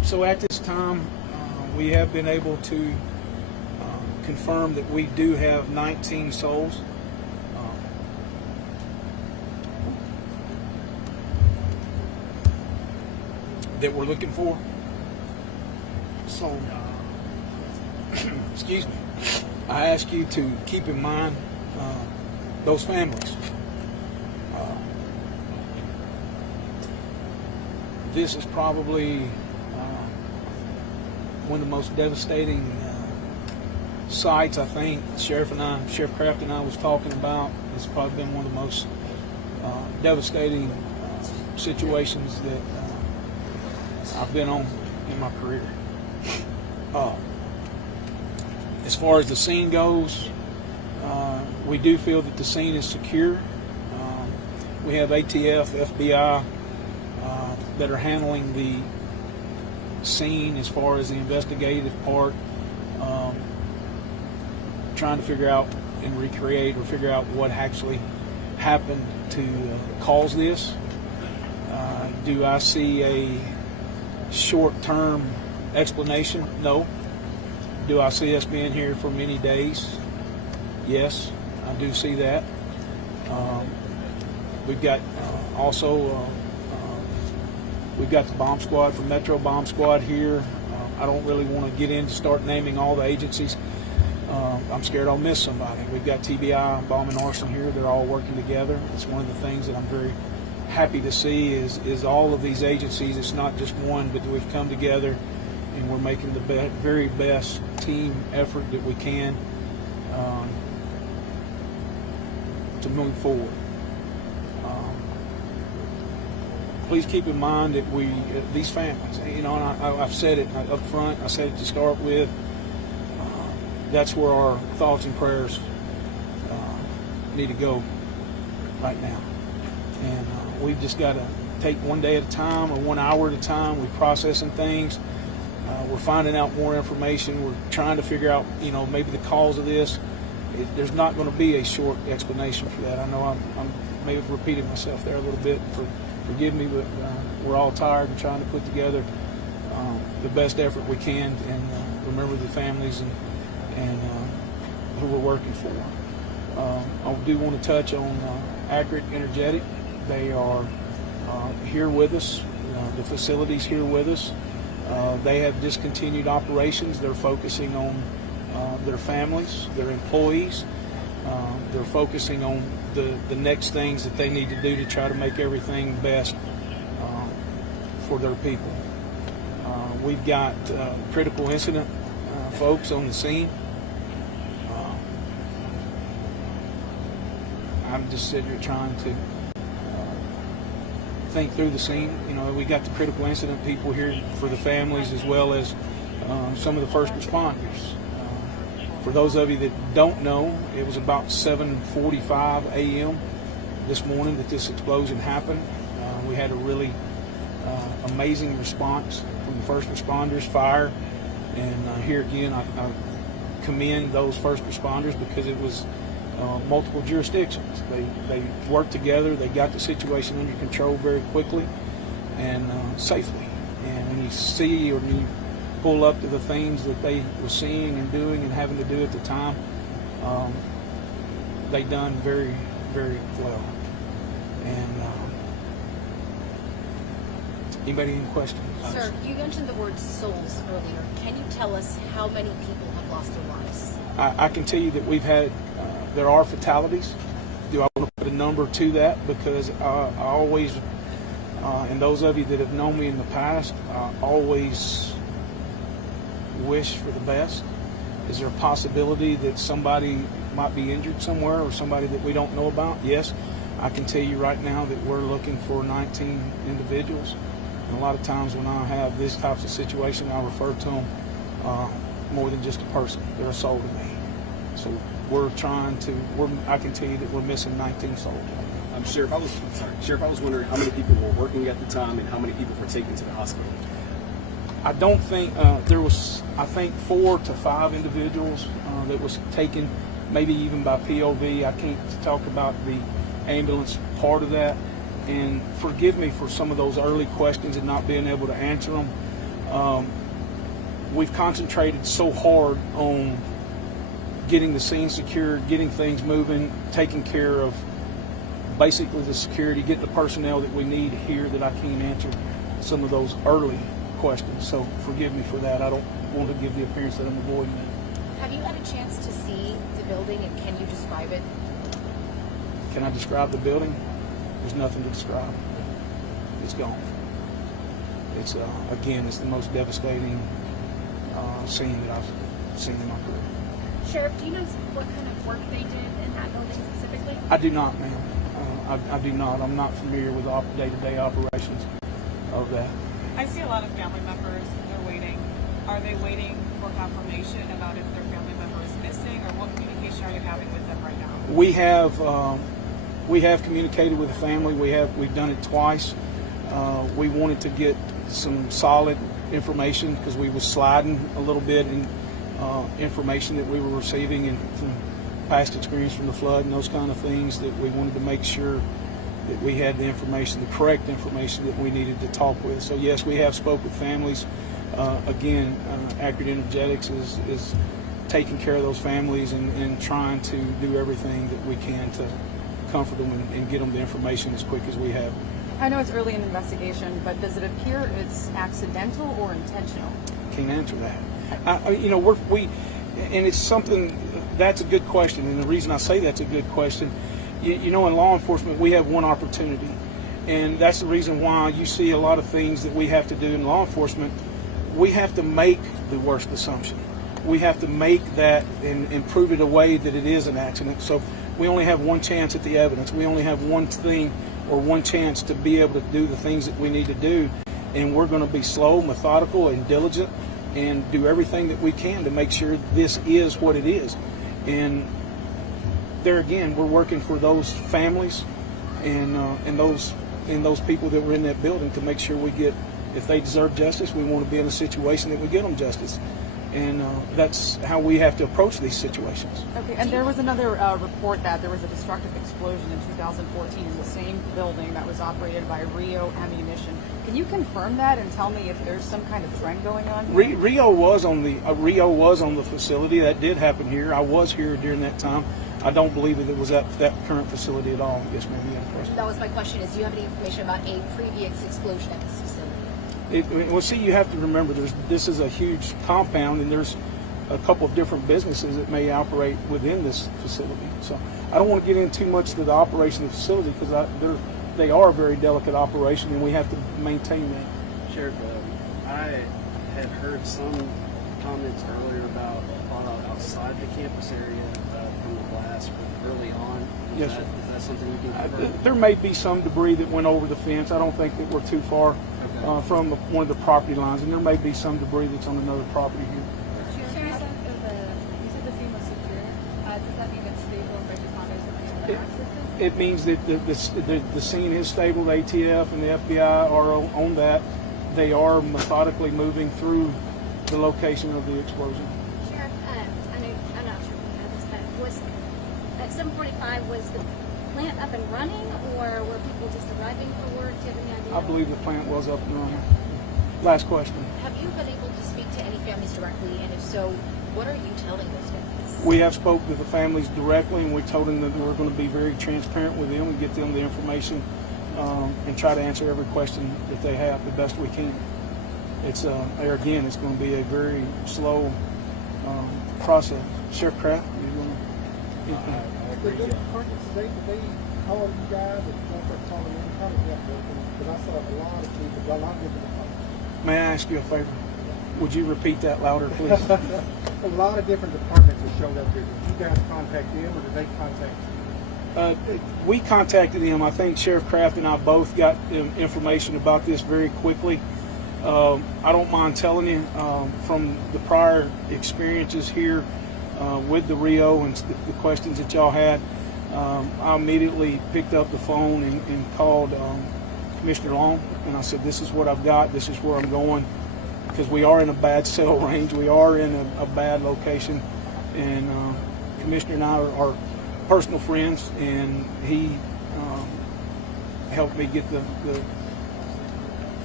So at this time, we have been able to confirm that we do have 19 souls. That we're looking for. So, excuse me, I ask you to keep in mind those families. This is probably one of the most devastating sites, I think. Sheriff Kraft and I was talking about. It's probably been one of the most devastating situations that I've been on in my career. As far as the scene goes, we do feel that the scene is secure. We have ATF, FBI that are handling the scene as far as the investigative part, trying to figure out and recreate or figure out what actually happened to cause this. Do I see a short-term explanation? No. Do I see us being here for many days? Yes, I do see that. We've got we've got the bomb squad from Metro Bomb Squad here. I don't really want to get in to start naming all the agencies. I'm scared I'll miss somebody. We've got TBI, Bomb and Arson here. They're all working together. It's one of the things that I'm very happy to see is all of these agencies. It's not just one, but we've come together and we're making the very best team effort that we can to move forward. Please keep in mind that these families, and I've said it up front, I said it to start with, that's where our thoughts and prayers need to go right now. And we've just got to take one day at a time or 1 hour at a time. We're processing things. We're finding out more information. We're trying to figure out, maybe the cause of this. There's not going to be a short explanation for that. I know I'm maybe repeating myself there a little bit. Forgive me, but we're all tired and trying to put together the best effort we can and remember the families and who we're working for. I do want to touch on Accurate Energetic. They are here with us. The facility's here with us. They have discontinued operations. They're focusing on their families, their employees. They're focusing on the next things that they need to do to try to make everything best for their people. We've got critical incident folks on the scene. I'm just sitting here trying to think through the scene. We got the critical incident people here for the families as well as some of the first responders. For those of you that don't know, it was about 7:45 a.m. this morning that this explosion happened. We had a really amazing response from the first responders, fire, and here again I commend those first responders because it was multiple jurisdictions. They worked together. They got the situation under control very quickly and safely. And when you see or you pull up to the things that they were seeing and doing and having to do at the time, they done very, very well. And anybody any questions? Sir, you mentioned the word souls earlier. Can you tell us how many people have lost their lives? I can tell you that we've had, there are fatalities. Do I want to put a number to that? Because I always, and those of you that have known me in the past, I always wish for the best. Is there a possibility that somebody might be injured somewhere or somebody that we don't know about? Yes, I can tell you right now that we're looking for 19 individuals. And a lot of times when I have this types of situation, I refer to them more than just a person. They're a soul to me. So we're trying to, I can tell you that we're missing 19 souls. Sheriff, I was wondering how many people were working at the time and how many people were taken to the hospital. I don't think there was, I think 4 to 5 individuals that was taken, maybe even by POV. I can't talk about the ambulance part of that. And forgive me for some of those early questions and not being able to answer them. We've concentrated so hard on getting the scene secured, getting things moving, taking care of basically the security, getting the personnel that we need here, that I can't answer some of those early questions. So forgive me for that. I don't want to give the appearance that I'm avoiding that. Have you had a chance to see the building, and can you describe it? Can I describe the building? There's nothing to describe. It's gone. It's again, it's the most devastating scene that I've seen in my career. Sheriff, do you know what kind of work they did in that building specifically? I do not, ma'am. I do not. I'm not familiar with the day-to-day operations of that. I see a lot of family members, they're waiting. Are they waiting for confirmation about if their family member is missing, or what communication are you having with them right now? We have communicated with the family. We've done it twice. We wanted to get some solid information because we were sliding a little bit in information that we were receiving and from past experience from the flood and those kind of things, that we wanted to make sure that we had the information, the correct information that we needed to talk with. So yes, we have spoke with families. Again, Accurate Energetics is taking care of those families and trying to do everything that we can to comfort them and get them the information as quick as we have. I know it's early in the investigation, but does it appear it's accidental or intentional? Can't answer that. And it's something, that's a good question. And the reason I say that's a good question, in law enforcement, we have one opportunity. And that's the reason why you see a lot of things that we have to do in law enforcement. We have to make the worst assumption. We have to make that and prove it away that it is an accident. So we only have one chance at the evidence. We only have one thing or one chance to be able to do the things that we need to do. And we're going to be slow, methodical, and diligent and do everything that we can to make sure this is what it is. And there again, we're working for those families and those people that were in that building to make sure we get, if they deserve justice, we want to be in a situation that we get them justice. And that's how we have to approach these situations. Okay, and there was another report that there was a destructive explosion in 2014 in the same building that was operated by Rio Ammunition. Can you confirm that and tell me if there's some kind of trend going on here? Rio was on the facility. That did happen here. I was here during that time. I don't believe that it was at that current facility at all. Yes, ma'am. You have a question. That was my question, is do you have any information about a previous explosion at this facility? Well, see, you have to remember, this is a huge compound, and there's a couple of different businesses that may operate within this facility. So I don't want to get into too much to the operation of the facility because they are a very delicate operation, and we have to maintain that. Sheriff, I had heard some comments earlier about fallout outside the campus area from the blast early on. Yes, sir. Is that something you can confirm? There may be some debris that went over the fence. I don't think that we're too far from one of the property lines, and there may be some debris that's on another property here. You said the scene was secure. Does that mean it's stable and first responders have been able to access it? It means that the scene is stable. The ATF and the FBI are on that. They are methodically moving through the location of the explosion. Sheriff, I'm not sure if you know this, but was at 7:45 was the plant up and running, or were people just arriving for work? Do you have any idea? I believe the plant was up and running. Last question. Have you been able to speak to any families directly, and if so, what are you telling those families? We have spoke with the families directly, and we told them that we're going to be very transparent with them and get them the information and try to answer every question that they have the best we can. It's again, it's going to be a very slow process. Sheriff Kraft, you want to? Did the department state that they called you guys or calling you? Because I saw a lot of people, a lot of different departments. May I ask you a favor? Would you repeat that louder, please? A lot of different departments that showed up here. Did you guys contact them, or did they contact you? We contacted him. I think Sheriff Kraft and I both got information about this very quickly. I don't mind telling you from the prior experiences here with the Rio and the questions that y'all had, I immediately picked up the phone and called Commissioner Long, and I said, this is what I've got, this is where I'm going, because we are in a bad cell range, we are in a bad location, and Commissioner and I are personal friends, and he helped me get the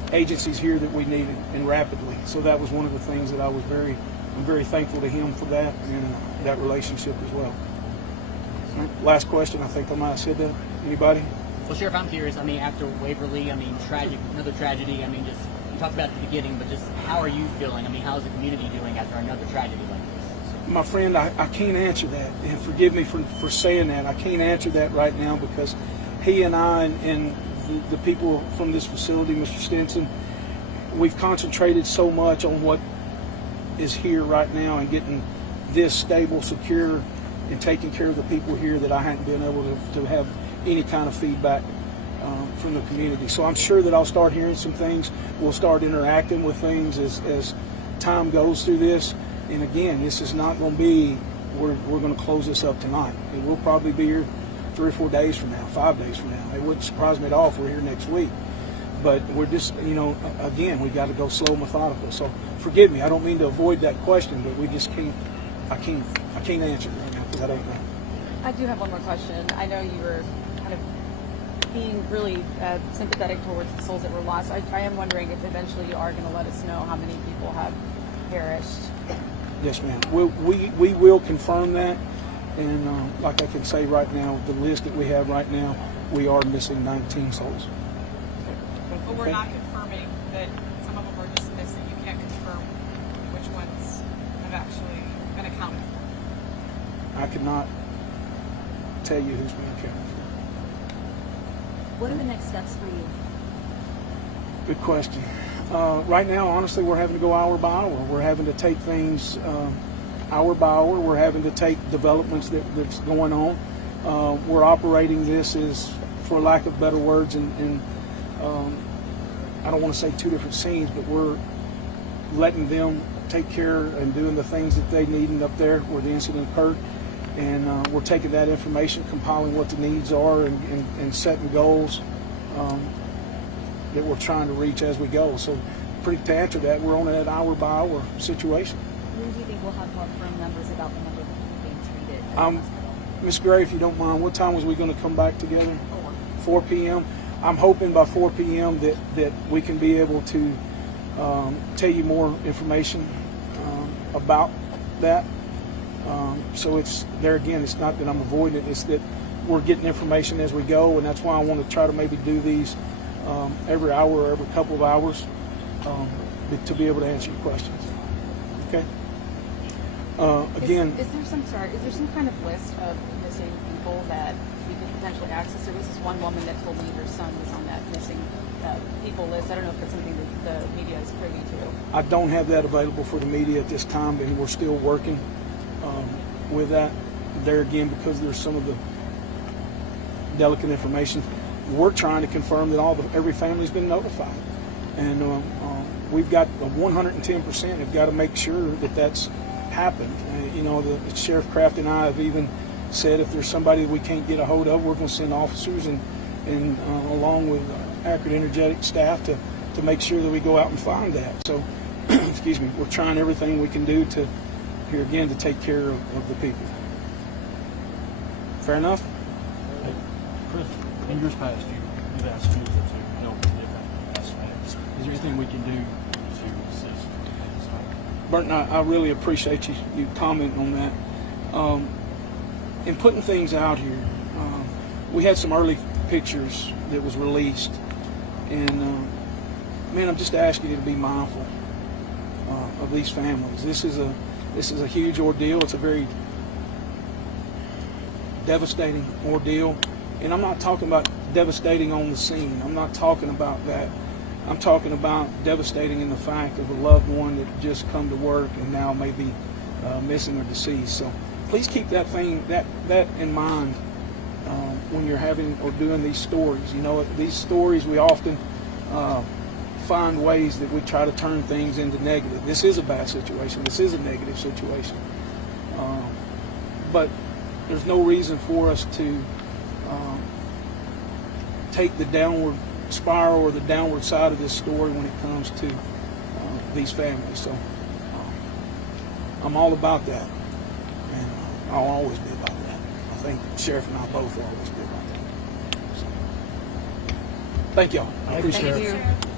agencies here that we needed, and rapidly. So that was one of the things that I'm very thankful to him for that, and that relationship as well. All right, last question. I think I might have said that. Anybody? Well, Sheriff, I'm curious. I mean, after Waverly, I mean, another tragedy. I mean, just you talked about at the beginning, but just how are you feeling? I mean, how's the community doing after another tragedy like this? My friend, I can't answer that, and forgive me for saying that. I can't answer that right now because he and I and the people from this facility, Mr. Stinson, we've concentrated so much on what is here right now and getting this stable, secure, and taking care of the people here that I hadn't been able to have any kind of feedback from the community. So I'm sure that I'll start hearing some things. We'll start interacting with things as time goes through this. And again, this is not going to be, we're going to close this up tonight. And we'll probably be here 3 or 4 days from now, 5 days from now. It wouldn't surprise me at all if we're here next week. But we're just, again, we got to go slow, methodical. So forgive me, I don't mean to avoid that question, but we just can't, I can't answer it right now because I don't know. I do have one more question. I know you were kind of being really sympathetic towards the souls that were lost. I am wondering if eventually you are going to let us know how many people have perished. Yes, ma'am. We will confirm that. And like I can say right now, the list that we have right now, we are missing 19 souls. But we're not confirming that some of them are just missing. You can't confirm which ones have actually been accounted for. I could not tell you who's been accounted for. What are the next steps for you? Good question. Right now, honestly, we're having to go hour by hour. We're having to take things hour by hour. We're having to take developments that's going on. We're operating this as, for lack of better words, and I don't want to say two different scenes, but we're letting them take care and doing the things that they need up there where the incident occurred. And we're taking that information, compiling what the needs are, and setting goals that we're trying to reach as we go. So to answer that, we're on that hour by hour situation. When do you think we'll have more firm numbers about the number of people being treated? Ms. Gray, if you don't mind, what time was we going to come back together? 4 p.m. I'm hoping by 4 p.m. that we can be able to tell you more information about that. So it's there again. It's not that I'm avoiding it. It's that we're getting information as we go, and that's why I want to try to maybe do these every hour or every couple of hours to be able to answer your questions. Okay. Again, is there some kind of list of missing people that we could potentially access? There was this one woman that told me her son was on that missing people list. I don't know if that's something that the media is privy to. I don't have that available for the media at this time, and we're still working with that. There again, because there's some of the delicate information, we're trying to confirm that every family's been notified, and we've got 110% have got to make sure that that's happened. The Sheriff Kraft and I have even said if there's somebody that we can't get a hold of, we're going to send officers and along with accurate, energetic staff to make sure that we go out and find that. So, excuse me, we're trying everything we can do to take care of the people. Fair enough? Hey, Chris, in years past, you've asked me to help in different aspects. Is there anything we can do to assist at this time? Burton, I really appreciate you commenting on that. In putting things out here, we had some early pictures that was released, and man, I'm just asking you to be mindful of these families. This is a huge ordeal. It's a very devastating ordeal, and I'm not talking about devastating on the scene. I'm not talking about that. I'm talking about devastating in the fact of a loved one that just come to work and now may be missing or deceased. So please keep that in mind when you're having or doing these stories. These stories, we often find ways that we try to turn things into negative. This is a bad situation. This is a negative situation. But there's no reason for us to take the downward spiral or the downward side of this story when it comes to these families. So I'm all about that, and I'll always be about that. I think Sheriff and I both will always be about that. So, thank y'all. I appreciate it. Thank you.